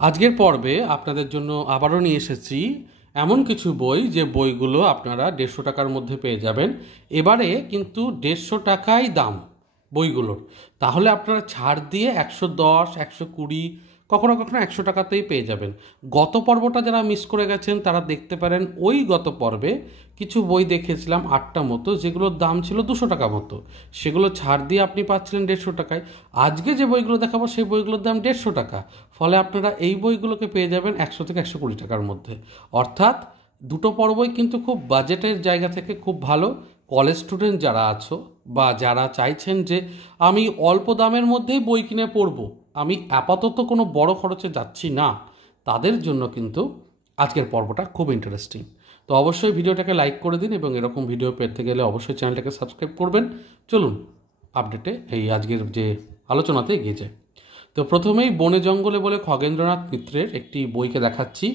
আজকের পর্বে আপনাদের জন্য আবারও নিয়ে এসেছি এমন কিছু বই যে বইগুলো আপনারা 150 টাকার মধ্যে পেয়ে যাবেন। এবারে কিন্তু 150 টাকাই দাম বইগুলোর, তাহলে আপনারা ছাড় দিয়ে 110, 120, কখনো কখনো 100 টাকাতেই পেয়ে যাবেন। গত পর্বটা যারা মিস করে গেছেন তারা দেখতে পারেন, ওই গত পর্বে কিছু বই দেখেছিলাম 8টা মতো, যেগুলোর দাম ছিল 200 টাকা মতো, সেগুলো ছাড় দিয়ে আপনি পাচ্ছিলেন 150 টাকায়। আজকে যে বইগুলো দেখাবো সেই বইগুলোর দাম 150 টাকা, ফলে আপনারা এই বইগুলোকে পেয়ে যাবেন 100 থেকে 120 টাকার মধ্যে। অর্থাৎ দুটো পর্বই কিন্তু খুব বাজেটের জায়গা থেকে খুব ভালো। কলেজ স্টুডেন্ট যারা আছো বা যারা চাইছেন যে আমি অল্প দামের মধ্যেই বই কিনে পড়বো, আমি আপাতত কোনো বড় খরচে যাচ্ছি না, তাদের জন্য কিন্তু আজকের পর্বটা খুব ইন্টারেস্টিং। তো অবশ্যই ভিডিওটাকে লাইক করে দিন এবং এরকম ভিডিও পেতে গেলে অবশ্যই চ্যানেলটাকে সাবস্ক্রাইব করবেন। চলুন আপডেটে এই আজকের যে আলোচনাতে এগিয়ে যায়। তো প্রথমেই বনে জঙ্গলে বলে খগেন্দ্রনাথ মিত্রের একটি বইকে দেখাচ্ছি।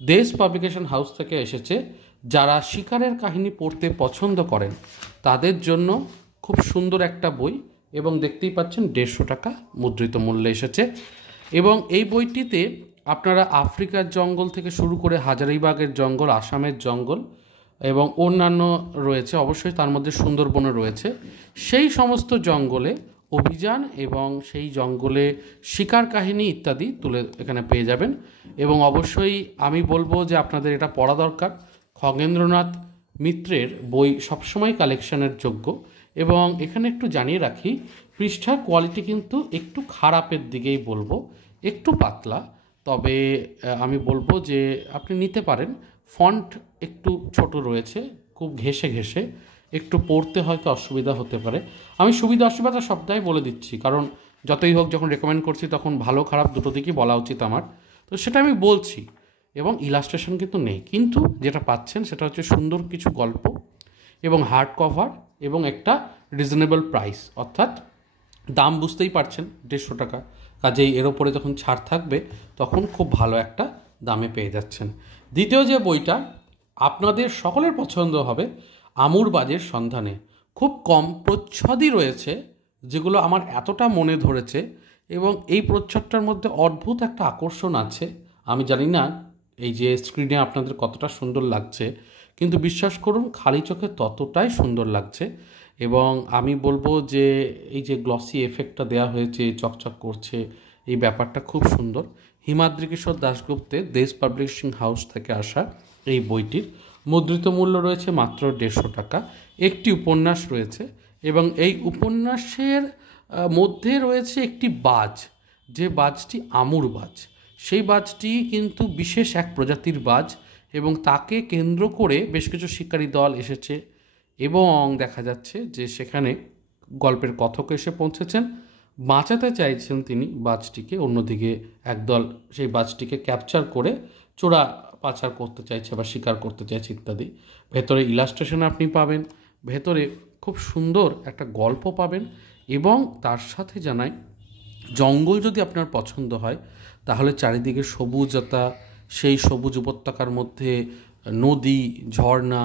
দেশ পাবলিকেশন হাউস থেকে এসেছে। যারা শিকারের কাহিনী পড়তে পছন্দ করেন তাদের জন্য খুব সুন্দর একটা বই, এবং দেখতেই পাচ্ছেন 150 টাকা মুদ্রিত মূল্যে এসেছে। এবং এই বইটিতে আপনারা আফ্রিকার জঙ্গল থেকে শুরু করে হাজারিবাগের জঙ্গল, আসামের জঙ্গল এবং অন্যান্য রয়েছে, অবশ্যই তার মধ্যে সুন্দরবনও রয়েছে, সেই সমস্ত জঙ্গলে অভিযান এবং সেই জঙ্গলে শিকার কাহিনী ইত্যাদি তুলে এখানে পেয়ে যাবেন। এবং অবশ্যই আমি বলবো যে আপনাদের এটা পড়া দরকার। খগেন্দ্রনাথ মিত্রের বই সবসময় কালেকশনের যোগ্য। এবং এখানে একটু জানিয়ে রাখি, পৃষ্ঠার কোয়ালিটি কিন্তু একটু খারাপের দিকেই বলবো, একটু পাতলা, তবে আমি বলবো যে আপনি নিতে পারেন। ফন্ট একটু ছোট রয়েছে, খুব ঘেঁষে ঘেঁষে, একটু পড়তে হয়তো অসুবিধা হতে পারে। আমি সুবিধা অসুবিধা সবটাই বলে দিচ্ছি, কারণ যতই হোক যখন রেকমেন্ড করছি তখন ভালো খারাপ দুটো দিকই বলা উচিত আমার, তো সেটা আমি বলছি। এবং ইলাস্ট্রেশন কিন্তু নেই, কিন্তু যেটা পাচ্ছেন সেটা হচ্ছে সুন্দর কিছু গল্প এবং হার্ড কভার এবং একটা রিজনেবল প্রাইস, অর্থাৎ দাম বুঝতেই পারছেন 150 টাকা, কাজেই এর ওপরে যখন ছাড় থাকবে তখন খুব ভালো একটা দামে পেয়ে যাচ্ছেন। দ্বিতীয় যে বইটা আপনাদের সকলের পছন্দ হবে, আমুরবাজের সন্ধানে। খুব কম প্রচ্ছদই রয়েছে যেগুলো আমার এতটা মনে ধরেছে, এবং এই প্রচ্ছদটার মধ্যে অদ্ভুত একটা আকর্ষণ আছে। আমি জানি না এই যে স্ক্রিনে আপনাদের কতটা সুন্দর লাগছে, কিন্তু বিশ্বাস করুন খালি চোখে ততটাই সুন্দর লাগছে। এবং আমি বলবো যে এই যে গ্লসি এফেক্টটা দেওয়া হয়েছে, চকচক করছে, এই ব্যাপারটা খুব সুন্দর। হিমাদ্রি কিশোর দাশগুপ্তের দেশ পাবলিশিং হাউস থেকে আসা এই বইটির মুদ্রিত মূল্য রয়েছে মাত্র 150 টাকা। একটি উপন্যাস রয়েছে, এবং এই উপন্যাসের মধ্যে রয়েছে একটি বাজ, যে বাজটি আমুর বাজ। সেই বাজটি কিন্তু বিশেষ এক প্রজাতির বাজ, এবং তাকে কেন্দ্র করে বেশ কিছু শিকারী দল এসেছে, এবং দেখা যাচ্ছে যে সেখানে গল্পের কথক এসে পৌঁছেছেন, বাঁচাতে চাইছেন তিনি বাজটিকে, অন্যদিকে একদল সেই বাজটিকে ক্যাপচার করে চোরা পাচার করতে চাইছে বা শিকার করতে চাইছে ইত্যাদি। ভেতরে ইলাস্ট্রেশন আপনি পাবেন, ভেতরে খুব সুন্দর একটা গল্প পাবেন, এবং তার সাথে জানাই জঙ্গল যদি আপনার পছন্দ হয় তাহলে চারিদিকে সবুজতা, সেই সবুজ উপত্যকার মধ্যে নদী, ঝর্ণা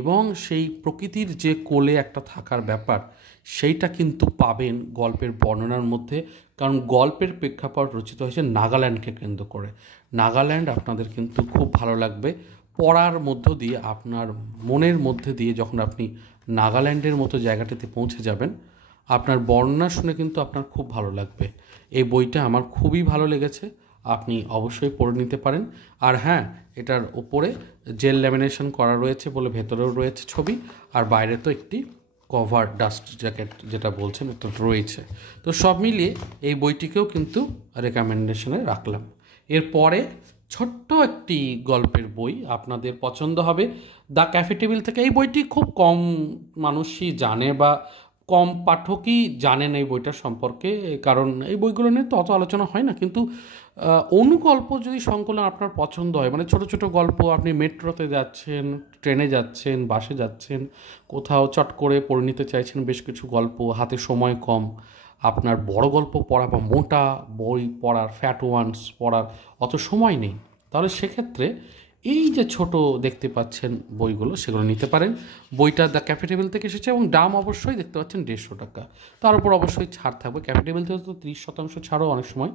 এবং সেই প্রকৃতির যে কোলে একটা থাকার ব্যাপার, সেইটা কিন্তু পাবেন গল্পের বর্ণনার মধ্যে। কারণ গল্পের প্রেক্ষাপট রচিত হয়েছে নাগাল্যান্ডকে কেন্দ্র করে। নাগাল্যান্ড আপনাদের কিন্তু খুব ভালো লাগবে। পড়ার মধ্য দিয়ে, আপনার মনের মধ্যে দিয়ে যখন আপনি নাগাল্যান্ডের মতো জায়গাটাতে পৌঁছে যাবেন, আপনার বর্ণনা শুনে কিন্তু আপনার খুব ভালো লাগবে। এই বইটা আমার খুবই ভালো লেগেছে, আপনি অবশ্যই পড়ে নিতে পারেন। আর হ্যাঁ, এটার ওপরে জেল ল্যামিনেশন করা রয়েছে বলে ভেতরেও রয়েছে ছবি, আর বাইরে তো একটি কভার ডাস্ট জ্যাকেট যেটা বলছেন এটা রয়েছে। তো সব মিলিয়ে এই বইটিকেও কিন্তু রেকমেন্ডেশনে রাখলাম। এরপরে ছোট্ট একটি গল্পের বই আপনাদের পছন্দ হবে, দ্য ক্যাফে টেবিল থেকে। এই বইটি খুব কম মানুষই জানে বা কম পাঠকই জানেন এই বইটার সম্পর্কে, কারণ এই বইগুলো নিয়ে তো অত আলোচনা হয় না। কিন্তু অনুগল্প যদি সংকলন আপনার পছন্দ হয়, মানে ছোট ছোট গল্প, আপনি মেট্রোতে যাচ্ছেন, ট্রেনে যাচ্ছেন, বাসে যাচ্ছেন, কোথাও চট করে পড়ে নিতে চাইছেন বেশ কিছু গল্প, হাতে সময় কম, আপনার বড় গল্প পড়া বা মোটা বই পড়ার, ফ্যাট ওয়ান্স পড়ার অত সময় নেই, তাহলে সেক্ষেত্রে এই যে ছোট দেখতে পাচ্ছেন বইগুলো, সেগুলো নিতে পারেন। বইটা দ্য ক্যাপিটেবল থেকে এসেছে এবং দাম অবশ্যই দেখতে পাচ্ছেন 150 টাকা। তার উপর অবশ্যই ছাড় থাকবে, ক্যাপিটেবল থেকে তো 30% ছাড়ও অনেক সময়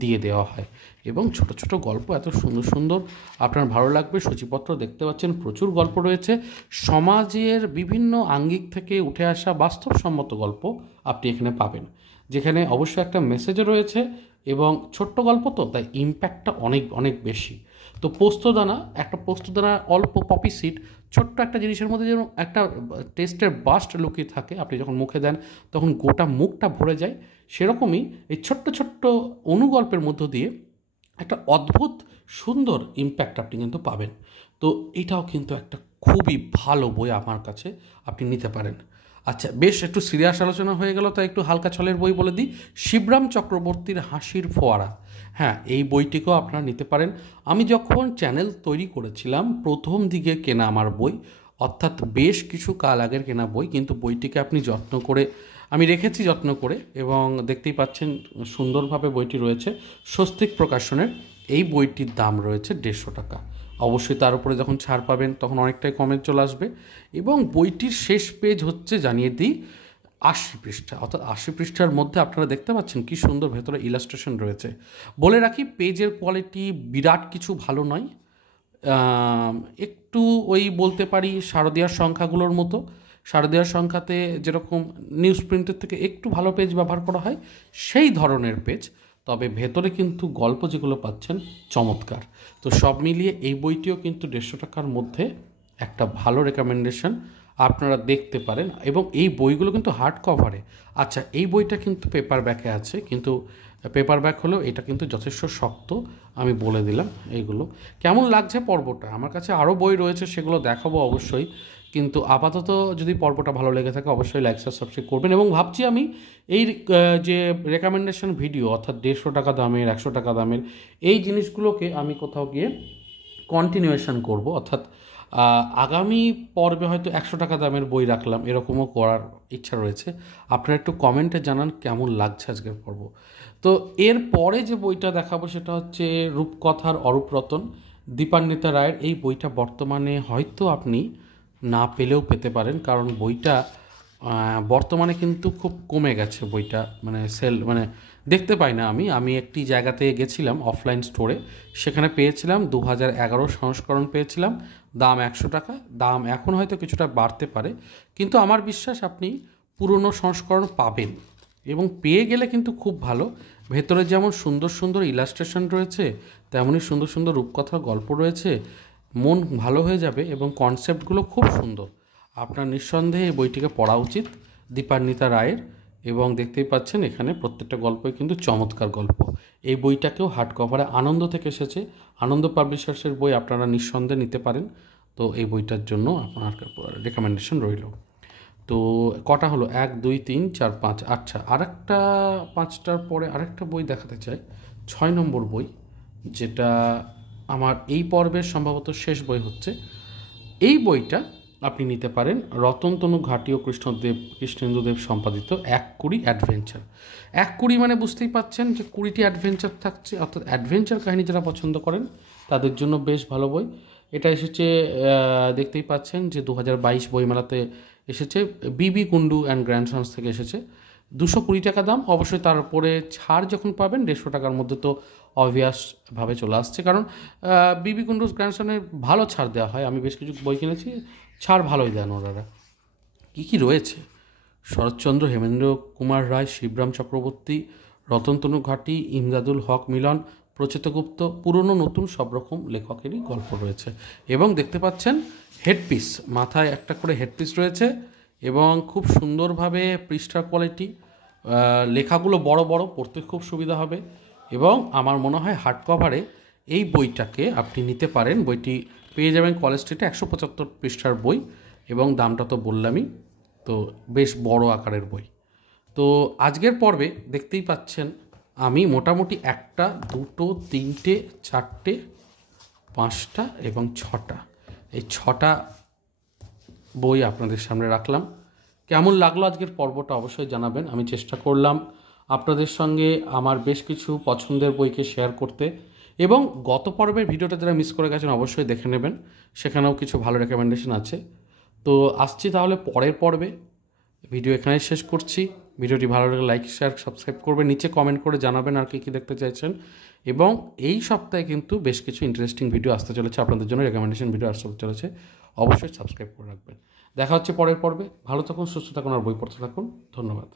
দিয়ে দেওয়া হয়। এবং ছোট ছোট গল্প এত সুন্দর সুন্দর, আপনার ভালো লাগবে। সূচিপত্র দেখতে পাচ্ছেন, প্রচুর গল্প রয়েছে। সমাজের বিভিন্ন আঙ্গিক থেকে উঠে আসা বাস্তবসম্মত গল্প আপনি এখানে পাবেন, যেখানে অবশ্যই একটা মেসেজও রয়েছে এবং ছোট্ট গল্প তো তাই ইম্প্যাক্টটা অনেক অনেক বেশি। তো পোস্তদানা, একটা পোস্তদানা অল্প পপি সিড, ছোট্ট একটা জিনিসের মধ্যে যেন একটা টেস্টের বাস্ট লুকিয়ে থাকে, আপনি যখন মুখে দেন তখন গোটা মুখটা ভরে যায়। সেরকমই এই ছোট্ট ছোট্ট অনুগল্পের মধ্য দিয়ে একটা অদ্ভুত সুন্দর ইম্প্যাক্ট আপনি কিন্তু পাবেন। তো এটাও কিন্তু একটা খুবই ভালো বই আমার কাছে, আপনি নিতে পারেন। আচ্ছা, বেশ একটু সিরিয়াস আলোচনা হয়ে গেল, তাই একটু হালকা ছলের বই বলে দিই। শিবরাম চক্রবর্তীর হাসির ফোয়ারা, হ্যাঁ এই বইটিকেও আপনারা নিতে পারেন। আমি যখন চ্যানেল তৈরি করেছিলাম প্রথম দিকে কেনা আমার বই, অর্থাৎ বেশ কিছু কাল আগের কেনা বই, কিন্তু বইটিকে আপনি যত্ন করে আমি রেখেছি যত্ন করে, এবং দেখতেই পাচ্ছেন সুন্দরভাবে বইটি রয়েছে। স্বস্তিক প্রকাশনের এই বইটির দাম রয়েছে 150 টাকা। অবশ্যই তার উপরে যখন ছাড় পাবেন তখন অনেকটাই কমে চলে আসবে। এবং বইটির শেষ পেজ হচ্ছে, জানিয়ে দিই, 80 পৃষ্ঠা, অর্থাৎ 80 পৃষ্ঠার মধ্যে আপনারা দেখতে পাচ্ছেন কি সুন্দর ভেতরে ইলাস্ট্রেশন রয়েছে। বলে রাখি, পেজের কোয়ালিটি বিরাট কিছু ভালো নয়, একটু ওই বলতে পারি শারদীয়ার সংখ্যাগুলোর মতো। শারদীয়ার সংখ্যাতে যেরকম নিউজ প্রিন্টের থেকে একটু ভালো পেজ ব্যবহার করা হয়, সেই ধরনের পেজ। তবে ভেতরে কিন্তু গল্প যেগুলো পাচ্ছেন চমৎকার। তো সব মিলিয়ে এই বইটিও কিন্তু 150 টাকার মধ্যে একটা ভালো রেকমেন্ডেশন, আপনারা দেখতে পারেন। এবং এই বইগুলো কিন্তু হার্ড কভারে। আচ্ছা, এই বইটা কিন্তু পেপার ব্যাকে আছে, কিন্তু পেপার ব্যাক হলেও এটা কিন্তু যথেষ্ট শক্ত, আমি বলে দিলাম। এইগুলো কেমন লাগছে পর্বটা, আমার কাছে আরও বই রয়েছে, সেগুলো দেখাবো অবশ্যই। কিন্তু আপাতত যদি পর্বটা ভালো লেগে থাকে অবশ্যই লাইক সাবস্ক্রাইব করবেন। এবং ভাবছি আমি এই যে রেকমেন্ডেশন ভিডিও, অর্থাৎ 150 টাকা দামের, 100 টাকা দামের এই জিনিসগুলোকে আমি কোথাও গিয়ে কন্টিনিউয়েশন করব, অর্থাৎ আগামী পর্বে হয়তো 100 টাকা দামের বই রাখলাম, এরকমও করার ইচ্ছা রয়েছে। আপনারা একটু কমেন্টে জানান কেমন লাগছে আজকের পর্ব। তো এর পরে যে বইটা দেখাবো সেটা হচ্ছে রূপকথার অরূপ রতন, দীপান্বিতা রায়ের। এই বইটা বর্তমানে হয়তো আপনি না পেলেও পেতে পারেন, কারণ বইটা বর্তমানে কিন্তু খুব কমে গেছে বইটা, মানে সেল মানে দেখতে পাই না আমি একটি জায়গাতে গেছিলাম অফলাইন স্টোরে, সেখানে পেয়েছিলাম 2011 সংস্করণ পেয়েছিলাম, দাম 100 টাকা। দাম এখন হয়তো কিছুটা বাড়তে পারে, কিন্তু আমার বিশ্বাস আপনি পুরনো সংস্করণ পাবেন, এবং পেয়ে গেলে কিন্তু খুব ভালো। ভেতরে যেমন সুন্দর সুন্দর ইলাস্ট্রেশন রয়েছে, তেমনই সুন্দর সুন্দর রূপকথার গল্প রয়েছে, মন ভালো হয়ে যাবে এবং কনসেপ্টগুলো খুব সুন্দর। আপনার নিঃসন্দেহে এই বইটিকে পড়া উচিত, দীপান্বিতা রায়ের। এবং দেখতেই পাচ্ছেন এখানে প্রত্যেকটা গল্পই কিন্তু চমৎকার গল্প। এই বইটাকেও হার্ড কভারে আনন্দ থেকে এসেছে, আনন্দ পাবলিশার্সের বই, আপনারা নিঃসন্দেহে নিতে পারেন। তো এই বইটার জন্য আপনার রেকমেন্ডেশন রইল। তো কটা হলো, 1 2 3 4 5। আচ্ছা, আরেকটা 5টার পরে আরেকটা বই দেখাতে চাই, 6 নম্বর বই, যেটা আমার এই পর্বের সম্ভবত শেষ বই হচ্ছে। এই বইটা আপনি নিতে পারেন, রতনতনু ঘাটি ও কৃষ্ণেন্দুদেব সম্পাদিত 120 অ্যাডভেঞ্চার। 120 মানে বুঝতেই পাচ্ছেন যে 20টি অ্যাডভেঞ্চার থাকছে, অর্থাৎ অ্যাডভেঞ্চার কাহিনী যারা পছন্দ করেন তাদের জন্য বেশ ভালো বই। এটা এসেছে, দেখতেই পাচ্ছেন যে 2022 বইমেলাতে এসেছে, বিবি কুন্ডু অ্যান্ড গ্র্যান্ডসন্স থেকে এসেছে। 220 টাকা দাম। অবশ্যই তার উপরে ছাড় যখন পাবেন 150 টাকার মধ্যে তো অবভিয়াসভাবে চলে আসছে, কারণ বিবি কুন্ডুস গ্র্যান্ডসনের ভালো ছাড় দেওয়া হয়। আমি বেশ কিছু বই কিনেছি, ছাড় ভালোই দেন ওনারা। কী কী রয়েছে, শরৎচন্দ্র, হেমেন্দ্র কুমার রায়, শিবরাম চক্রবর্তী, রতনতনু ঘাটি, ইমদাদুল হক মিলন, প্রচেতগুপ্ত, পুরনো নতুন সব রকম লেখকেরই গল্প রয়েছে। এবং দেখতে পাচ্ছেন হেডপিস, মাথায় একটা করে হেডপিস রয়েছে, এবং খুব সুন্দরভাবে পৃষ্ঠার কোয়ালিটি, লেখাগুলো বড় বড়, পড়তে খুব সুবিধা হবে। এবং আমার মনে হয় হার্ড কভারে এই বইটাকে আপনি নিতে পারেন। বইটি পেয়ে যাবেন কলেজ স্ট্রিটে, 175 পৃষ্ঠার বই, এবং দামটা তো বললামই। তো বেশ বড় আকারের বই। তো আজকের পর্বে দেখতেই পাচ্ছেন আমি মোটামুটি 1টা 2টো 3টে 4টে 5টা এবং 6টা, এই 6টা বই আপনাদের সামনে রাখলাম। কেমন লাগলো আজকের পর্বটা অবশ্যই জানাবেন। আমি চেষ্টা করলাম আপনাদের সঙ্গে আমার বেশ কিছু পছন্দের বইকে শেয়ার করতে, এবং গত পর্বের ভিডিওটা যারা মিস করে গেছেন অবশ্যই দেখে নেবেন, সেখানেও কিছু ভালো রেকমেন্ডেশন আছে। তো আসছি তাহলে পরের পর্বে। ভিডিও এখানে শেষ করছি। ভিডিওটি ভালো লাগলে লাইক, শেয়ার, সাবস্ক্রাইব করবেন, নিচে কমেন্ট করে জানাবেন আর কী দেখতে চাইছেন। এবং এই সপ্তাহে কিন্তু বেশ কিছু ইন্টারেস্টিং ভিডিও আসতে চলেছে আপনাদের জন্য, রেকমেন্ডেশন ভিডিও আসতে চলেছে, অবশ্যই সাবস্ক্রাইব করে রাখবেন। দেখা হচ্ছে পরের পর্বে। ভালো থাকুন, সুস্থ থাকুন আর বই পড়তে থাকুন। ধন্যবাদ।